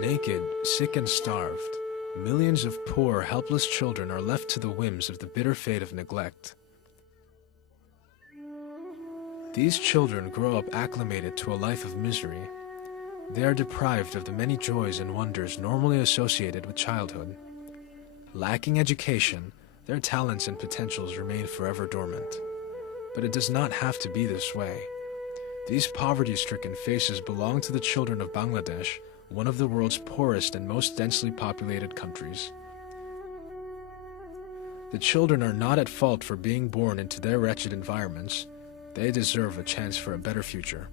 Naked, sick and starved, millions of poor, helpless children are left to the whims of the bitter fate of neglect. These children grow up acclimated to a life of misery. They are deprived of the many joys and wonders normally associated with childhood. Lacking education, their talents and potentials remain forever dormant. But it does not have to be this way. These poverty-stricken faces belong to the children of Bangladesh, one of the world's poorest and most densely populated countries. The children are not at fault for being born into their wretched environments. They deserve a chance for a better future.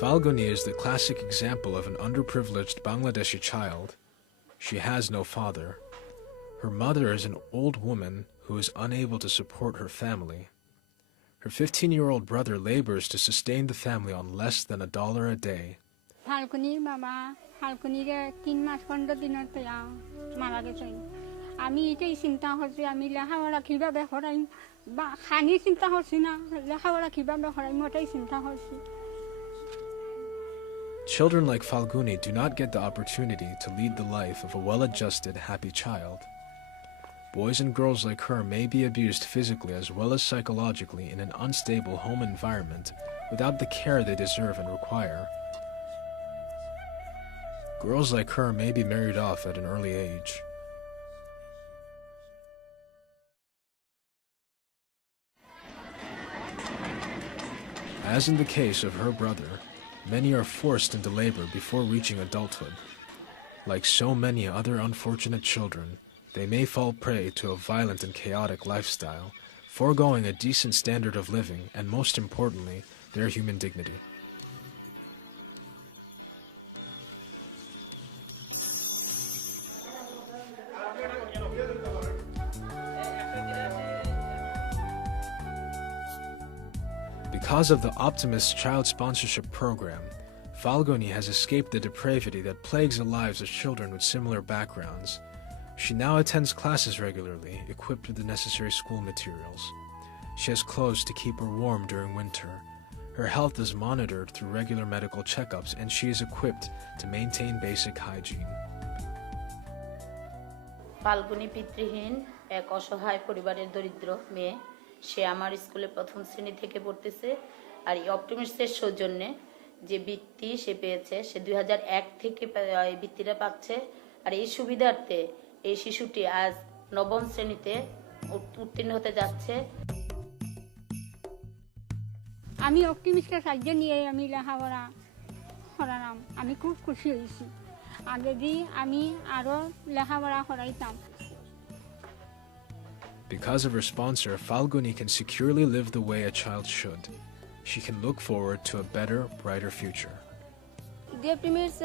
Falguni is the classic example of an underprivileged Bangladeshi child. She has no father. Her mother is an old woman who is unable to support her family. Her 15-year-old brother labors to sustain the family on less than $1 a day. Falguni mama, Falguni ke 3 মাস 15 দিনের তে মারা গেছে। আমি এটাই চিন্তা করছি আমি লেখাপড়া কিভাবে করাই বা খানি চিন্তা করছি না লেখাপড়া কিভাবে করাই ওটাই চিন্তা করছি। Children like Falguni do not get the opportunity to lead the life of a well-adjusted, happy child. Boys and girls like her may be abused physically as well as psychologically in an unstable home environment without the care they deserve and require. Girls like her may be married off at an early age. As in the case of her brother, many are forced into labor before reaching adulthood. Like so many other unfortunate children, they may fall prey to a violent and chaotic lifestyle, foregoing a decent standard of living and, most importantly, their human dignity. Because of the Optimists child sponsorship program, Falguni has escaped the depravity that plagues the lives of children with similar backgrounds. She now attends classes regularly, equipped with the necessary school materials. She has clothes to keep her warm during winter. Her health is monitored through regular medical checkups, and she is equipped to maintain basic hygiene. Falguni পিতৃহীন এক অসহায় পরিবারের দরিদ্র মেয়ে সে আমার স্কুলে প্রথম শ্রেণী থেকে পড়তেছে আর এই অপটিমিস্টের সৌজন্যে যে বৃত্তি সে পেয়েছে সে 2001 থেকে এই বৃত্তিটা পাচ্ছে আর এই সুবিধার্থে এই শিশুটি আজ নবম শ্রেণীতে উত্তীর্ণ হতে যাচ্ছে আমি অপটিমিস্টের সাহায্য নিয়ে আমি লেখাপড়া করালাম আমি খুব খুশি হয়েছি আগে দিয়ে আমি আরো লেখাপড়া করাইতাম Because of her sponsor, Falguni can securely live the way a child should. She can look forward to a better, brighter future. Optimists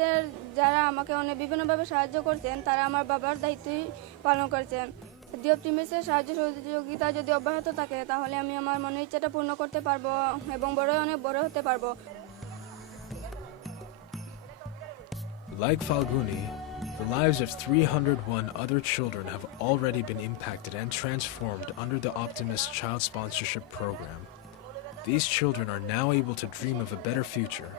যারা আমাকে অনেক বিভিন্নভাবে সাহায্য করেছেন তারা আমার বাবার দায়িত্বই পালন করেছেন Optimists সাহায্য সহযোগিতা যদি অব্যাহত থাকে তাহলে আমি আমার মনের ইচ্ছাটা পূর্ণ করতে পারবো এবং অনেক বড় হতে পারবো Like Falguni, the lives of 301 other children have already been impacted and transformed under the Optimist child sponsorship program. These children are now able to dream of a better future.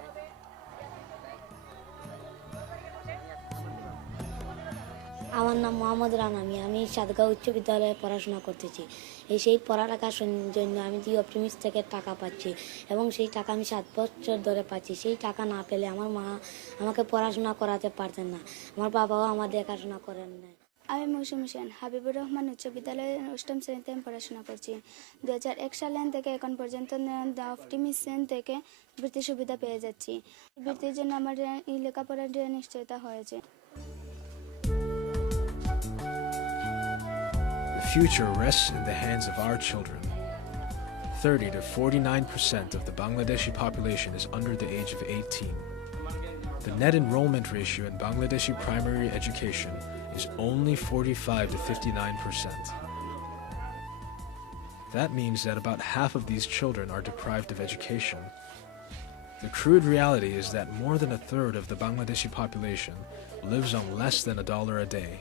আমার নাম মোহাম্মদ রানামি আমি সাদগাঁও উচ্চ বিদ্যালয়ে পড়াশোনা করতেছি এই সেই পড়ালেখার জন্য আমি দি অপটিমিস্ট থেকে টাকা পাচ্ছি এবং সেই টাকা আমি 7 বছর ধরে পাচ্ছি সেই টাকা না পেলে আমার মা আমাকে পড়াশোনা করাতে পারতেন না আমার বাবাও আমার দেখাশোনা করেন না আমি মৌসুম হোসেন হাবিবুর রহমান উচ্চ বিদ্যালয়ে 8ম শ্রেণীতে পড়াশোনা করছি 2001 সাল থেকে এখন পর্যন্ত অপটিমিস্ট থেকে বৃত্তি সুবিধা পেয়ে যাচ্ছি বৃত্তির জন্য আমার লেখাপড়ার নিশ্চয়তা হয়েছে The future rests in the hands of our children. 30 to 49% of the Bangladeshi population is under the age of 18. The net enrollment ratio in Bangladeshi primary education is only 45 to 59%. That means that about half of these children are deprived of education. The crude reality is that more than a third of the Bangladeshi population lives on less than $1 a day.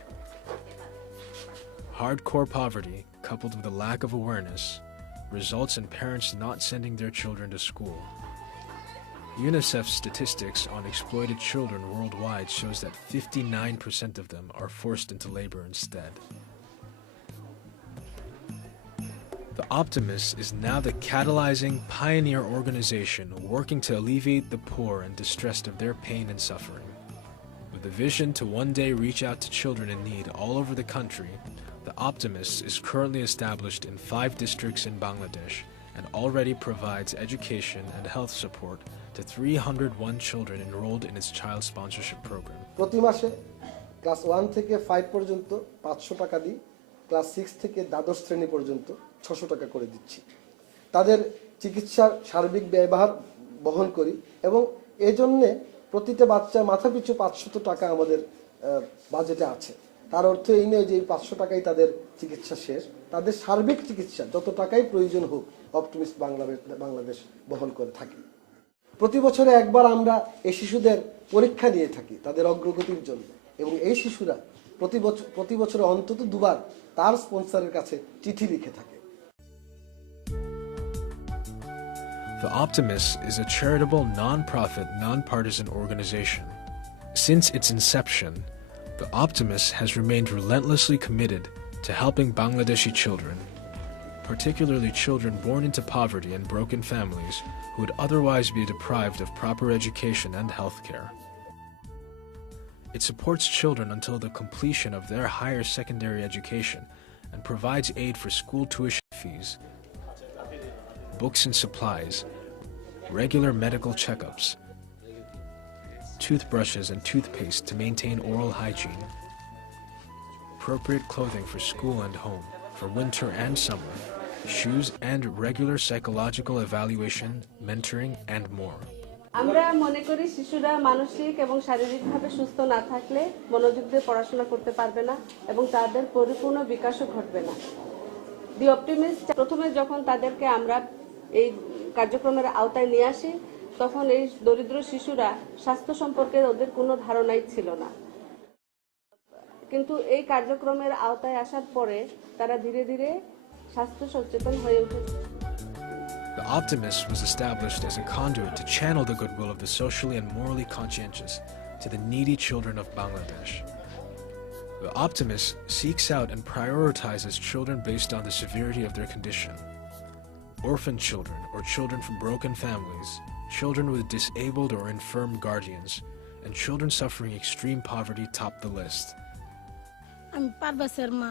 Hardcore poverty, coupled with a lack of awareness, results in parents not sending their children to school. UNICEF's statistics on exploited children worldwide shows that 59% of them are forced into labor instead. The Optimists is now the catalyzing pioneer organization working to alleviate the poor and distressed of their pain and suffering. With a vision to one day reach out to children in need all over the country, the Optimists is currently established in 5 districts in Bangladesh and already provides education and health support to 301 children enrolled in its child sponsorship program. প্রতি মাসে ক্লাস 1 থেকে 5 পর্যন্ত 500 টাকা দিই, ক্লাস 6 থেকে দ্বাদশ শ্রেণী পর্যন্ত 600 টাকা করে দিচ্ছি। তাদের চিকিৎসার সার্বিক ব্যয়ভার বহন করি এবং এজন্য প্রতিটা বাচ্চার মাথাপিছু 500 টাকা আমাদের বাজেটে আছে। তার অর্থ এই নয় যে এই 500 টাকাই তাদের চিকিৎসা শেষ, তাদের সার্বিক চিকিৎসা যত টাকাই প্রয়োজন হোক অপটিমিস্ট বাংলাদেশ বহন করে থাকি। প্রতি বছরে একবার আমরা এই শিশুদের পরীক্ষা নিয়ে থাকি তাদের অগ্রগতির জন্য এবং এই শিশুরা প্রতি বছরে অন্তত 2 বার তার স্পন্সরের কাছে চিঠি লিখে থাকে। The Optimists is a charitable, non-profit, non-partisan organization. Since its inception, the Optimists has remained relentlessly committed to helping Bangladeshi children, particularly children born into poverty and broken families who would otherwise be deprived of proper education and health care. It supports children until the completion of their higher secondary education and provides aid for school tuition fees, books and supplies, regular medical checkups, toothbrushes and toothpaste to maintain oral hygiene, appropriate clothing for school and home, for winter and summer, shoes and regular psychological evaluation, mentoring, and more. আমরা মনে করি শিশুরা মানসিক এবং শারীরিকভাবে সুস্থ না থাকলে মনোযোগ দিয়ে পড়াশোনা করতে পারবে না এবং তাদের পরিপূর্ণ বিকাশও ঘটবে না। দি অপটিমিস্ট প্রথমে যখন তাদেরকে আমরা এই কার্যক্রমের আওতায় নিয়ে আসি তখন এই দরিদ্র শিশুরা স্বাস্থ্য সম্পর্কে ওদের কোনো ধারণাই ছিল না, কিন্তু এই কার্যক্রমের আওতায় আসার পরে তারা ধীরে ধীরে স্বাস্থ্য সচেতন হয়ে উঠেছে। The Optimist was established as a conduit to channel the goodwill of the socially and morally conscientious to the needy children of Bangladesh. The Optimist seeks out and prioritizes children based on the severity of their condition. Orphan children or children from broken families, children with disabled or infirm guardians, and children suffering extreme poverty top the list. আমি পারবাসের মা,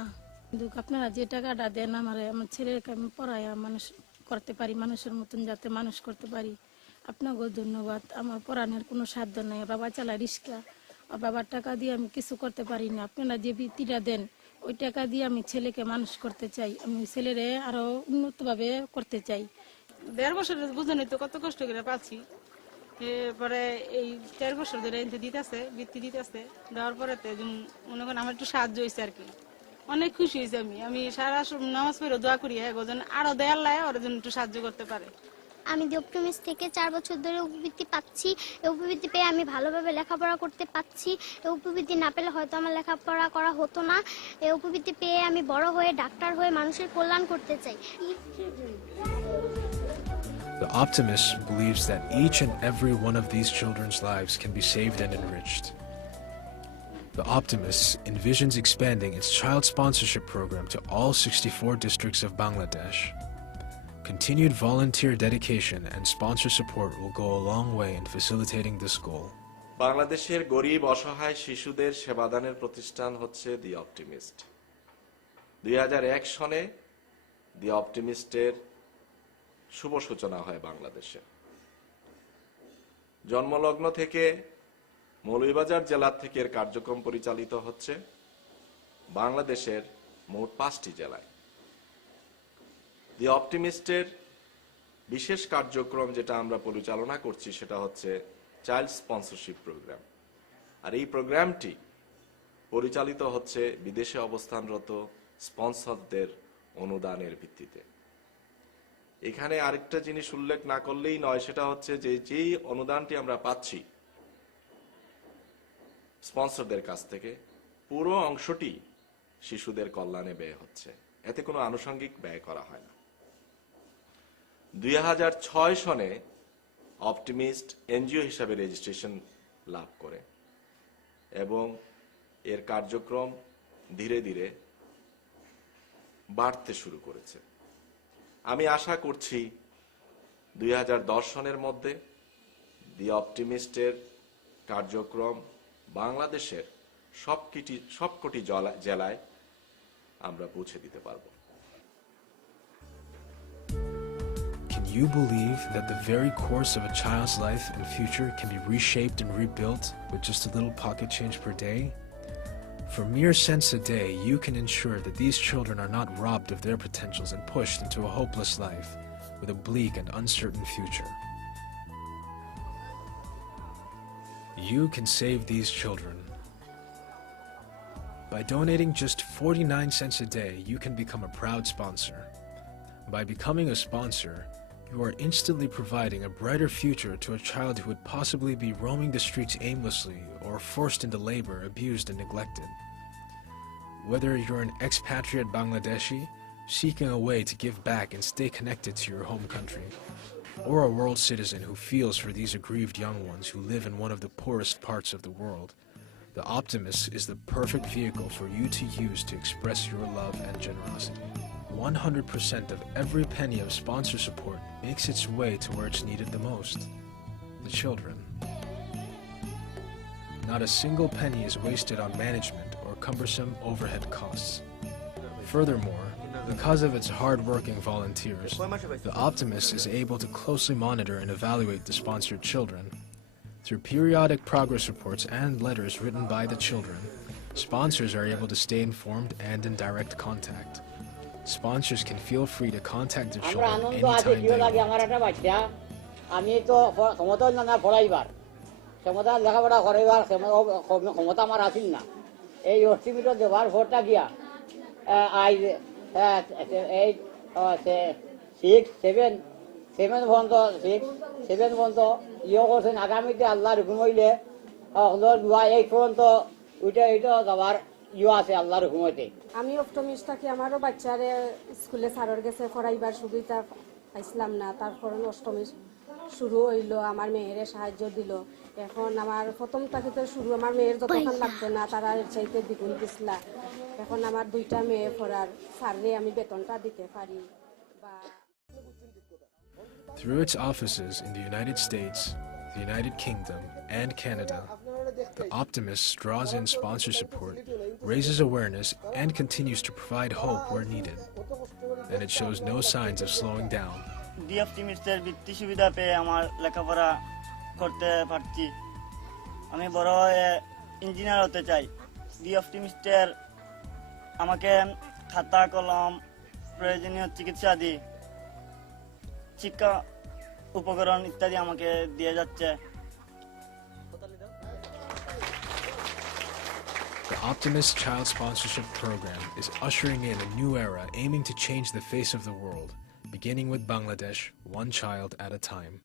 কিন্তু আপনারা যে টাকাটা দেন আমার ছেলেকে আমি পড়াইয়া মানুষ করতে পারি, মানুষের মতন যাতে মানুষ করতে পারি। আপনাকেও ধন্যবাদ। আমার পড়ানোর কোনো সাধ্য নাই, বাবা চালায় রিক্সা, বাবার টাকা দিয়ে আমি কিছু করতে পারি না। আপনারা যে বৃত্তিটা দেন ওই টাকা দিয়ে আমি ছেলেকে মানুষ করতে চাই, আমি ছেলেরে আরো উন্নতভাবে করতে চাই। 1.5 বছর বুঝলেন তো কত কষ্ট করে পাচ্ছি, এরপরে এই 4 বছর ধরে দিতেছে বৃত্তি দিতেছে, দেওয়ার পরে মনে করেন আমার একটু সাহায্য হয়েছে আর কি, অনেক খুশি হয়েছে। আমি সারা নামাজ পড়ে দোয়া করি ওজন আরো দেয়ার লাই ওর জন্য একটু সাহায্য করতে পারে। আমি দি অপটিমিস্ট থেকে 4 বছর ধরে উপবৃত্তি পাচ্ছি। এই উপবৃত্তি পেয়ে আমি ভালোভাবে লেখাপড়া করতে পাচ্ছি। এই উপবৃত্তি না পেলে হয়তো আমার লেখাপড়া করা হতো না। এই উপবৃত্তি পেয়ে আমি বড় হয়ে ডাক্তার হয়ে মানুষের কল্যাণ করতে চাই। The Optimist believes that each and every one of these children's lives can be saved and enriched. The Optimist envisions expanding its child sponsorship program to all 64 districts of Bangladesh. Continued volunteer dedication and sponsor support will go a long way in facilitating this goal. বাংলাদেশের গরিব অসহায় শিশুদের সেবাদানের প্রতিষ্ঠান হচ্ছে দি অপটিমিস্ট। 2001 সনে দি অপটিমিস্টের শুভ সূচনা হয় বাংলাদেশে। জন্মলগ্ন থেকে মৌলভীবাজার জেলা থেকে এর কার্যক্রম পরিচালিত হচ্ছে বাংলাদেশের মোট 5টি জেলায়। দি অপটিমিস্টের বিশেষ কার্যক্রম যেটা আমরা পরিচালনা করছি সেটা হচ্ছে চাইল্ড স্পন্সরশিপ প্রোগ্রাম, আর এই প্রোগ্রামটি পরিচালিত হচ্ছে বিদেশে অবস্থানরত স্পন্সরদের অনুদানের ভিত্তিতে। এখানে আরেকটা জিনিস উল্লেখ না করলেই নয়, সেটা হচ্ছে যে যেই অনুদানটি আমরা পাচ্ছি স্পন্সরদের কাছ থেকে পুরো অংশটি শিশুদের কল্যাণে ব্যয় হচ্ছে, এতে কোনো আনুষঙ্গিক ব্যয় করা হয় না। 2006 সনে অপটিমিস্ট এনজিও হিসাবে রেজিস্ট্রেশন লাভ করে এবং এর কার্যক্রম ধীরে ধীরে বাড়তে শুরু করেছে। আমি আশা করছি 2010 সনের মধ্যে দি অপটিমিস্টের কার্যক্রম বাংলাদেশের সবকটি জেলায় আমরা পৌঁছে দিতে পারব। Can you believe that the very course of a child's life and future can be reshaped and rebuilt with just a little pocket change per day? For mere cents a day, you can ensure that these children are not robbed of their potentials and pushed into a hopeless life with a bleak and uncertain future. You can save these children. By donating just 49 cents a day, you can become a proud sponsor. By becoming a sponsor, you are instantly providing a brighter future to a child who would possibly be roaming the streets aimlessly or forced into labor, abused and neglected. Whether you're an expatriate Bangladeshi seeking a way to give back and stay connected to your home country, or a world citizen who feels for these aggrieved young ones who live in one of the poorest parts of the world, the Optimists is the perfect vehicle for you to use to express your love and generosity. 100% of every penny of sponsor support makes its way to where it's needed the most, the children. Not a single penny is wasted on management or cumbersome overhead costs. Furthermore, because of its hard-working volunteers, the Optimist is able to closely monitor and evaluate the sponsored children. Through periodic progress reports and letters written by the children, sponsors are able to stay informed and in direct contact. Sponsors can feel free to contact their children anytime they want. আমি তো ক্ষমতা না পড়াইবার ক্ষমতা লেখাপড়া করাইবার ক্ষমতা আমার আসিল না। এই অস্তিমিত দেওয়ার ভোটটা গিয়া আই 7 পর্যন্ত ইয়ে করছেন। আগামীতে আল্লাহর হুকুম হইলে 8 পর্যন্ত ওইটা যাওয়ার ইয়ে আছে আল্লাহর হুকুমতে। আমি অপটিমিস্ট থাকি, আমারও বাচ্চারে স্কুলে সারর গেছে পড়াইবার সুবিধা পাইছিলাম না, তারপর অষ্টমিস্ট শুরু হইলো, আমার মেয়েরে সাহায্য দিল। এখন আমার প্রথম থেকে তো শুরু, আমার মেয়ের যতক্ষণ লাগতো না তারা এর চাইতে দ্বিগুণ দিছিলা। এখন আমার 2টা মেয়ে পড়ার স্যাররে আমি বেতনটা দিতে পারি। Through its offices in the United States, the United Kingdom, and Canada, the Optimists draws in sponsor support, raises awareness, and continues to provide hope where needed. And it shows no signs of slowing down. দি অপটিমিস্টের বৃত্তি সুবিধা পেয়ে আমার লেখাপড়া করতে পারছি। আমি বড় ইঞ্জিনিয়ার হতে চাই। দি অপটিমিস্টের আমাকে খাতা কলম প্রয়োজনীয় চিকিৎসা আদি শিক্ষা উপকরণ ইত্যাদি আমাকে দিয়ে যাচ্ছে। The Optimist Child Sponsorship Program is ushering in a new era aiming to change the face of the world, beginning with Bangladesh, one child at a time.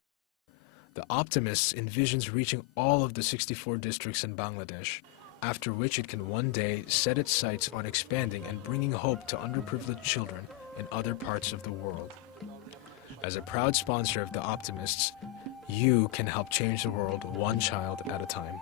The Optimists envisions reaching all of the 64 districts in Bangladesh, after which it can one day set its sights on expanding and bringing hope to underprivileged children in other parts of the world. As a proud sponsor of the Optimists, you can help change the world one child at a time.